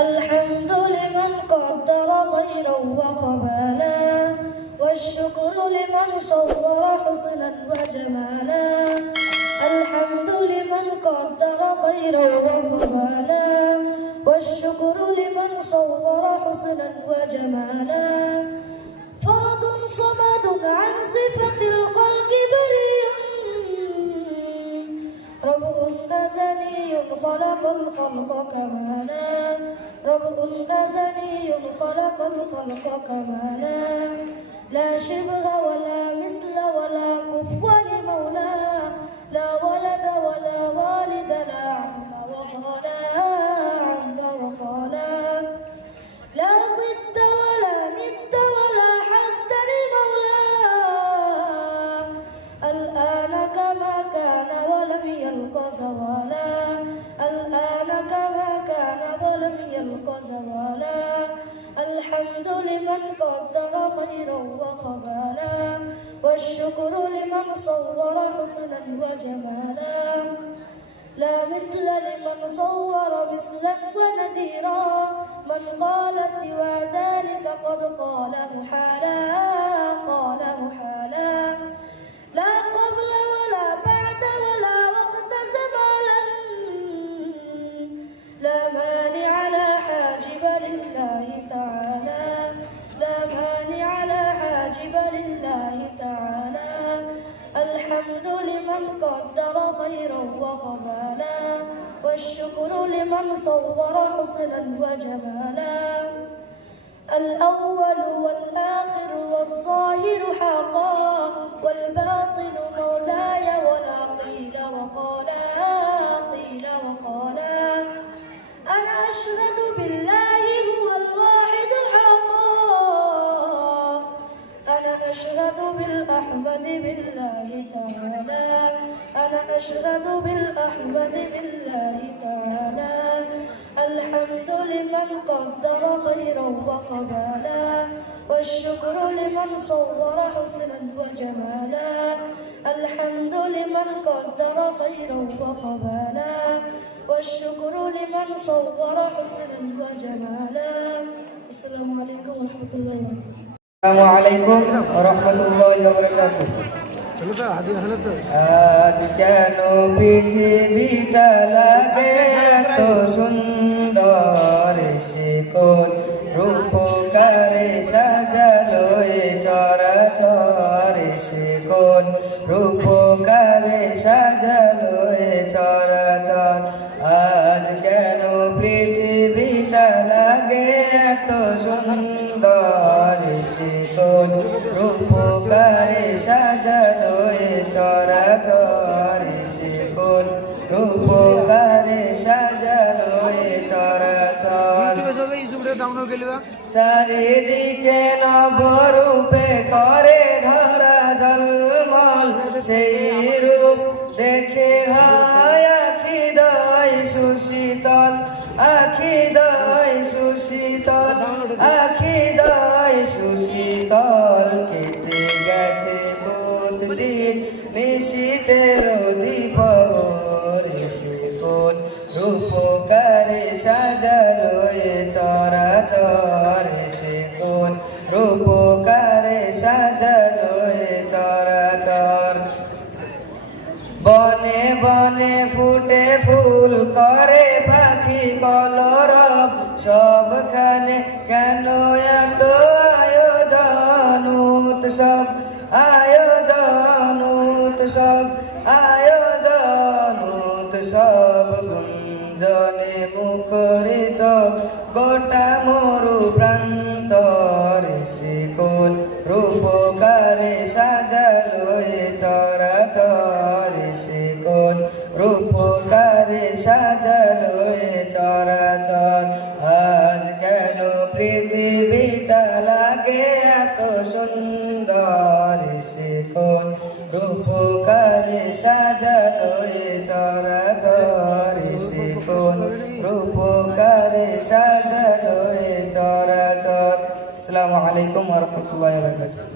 الحمد لمن قدر خيرا وخبالا والشكر لمن صور حسنا وجمالا. الحمد لمن قدر خيرا وخبالا والشكر لمن صور حسنا وجمالا. فرد صمد عن صفة أزلي خلق الخلق كمالا. رب أزلي خلق الخلق كمالا. لا شبه زوالا. الآن كما كان ولم يلق زوالا. الحمد لمن قدر خيرا وخبالا والشكر لمن صور حسنا وجمالا. لا مثل لمن صور مثلا ونذيرا. من قال سوى ذلك قد قال محالا. قال محالا قدر خيرا وخبالا والشكر لمن صور حسنا وجمالا. الأول بالأحمد بالله تعالى. أنا أشهد بالأحمد بالله تعالى. الحمد لمن قدر خيرا وخبالا والشكر لمن صور حسنا وجمالا. الحمد لمن قدر خيرا وخبالا والشكر لمن صور حسنا وجمالا. السلام عليكم ورحمة الله وبركاته. আসসালামু আলাইকুম রহমতুল্লাহ বরকাতুহ আজ কেন পৃথিবীটা লাগে এত সুন্দর সে কোন রূপকারে সাজালো এ চরাচর সে কোন রূপকারে সাজালো এ চরাচর আজ কেন পৃথিবীটা লাগে এত সুন্দর কোন রূপকারে সাজালো এ চরাচর সে কোন রূপকারে সাজালো এ চরাচর। চারিদিকে নবরূপে করে ধরা জলমল সেই রূপ দেখে হয় আখি দয় সুশীতল আখি দয় সুশীতল আখি দয় সুশীতল কেটে গেছে কুদ্সির নিশীতের দীপর সে কোন রূপকারে সাজালো এ চরাচর। সে কোন রূপকারে সাজালো এ চরাচর। বনে বনে ফুটে ফুল করে পাখি কলরব। সবখানে উৎসব, আয়োজন উৎসব আয়োজন উৎসব গুঞ্জনে মুখরিত গোটা মরু প্রান্তর সে কোন রূপকারে সাজালো চরাচর কোন রূপকারে সাজালো চরাচর। আজ কেন পৃথিবীটা লাগে এত সুন্দর? রূপকারে সাজালো এ চরাচর সে কোন রূপকারে সাজালো এ চরাচর। আসসালামু আলাইকুম ওয়া রাহমাতুল্লাহি ওয়া বারাকাতুহু।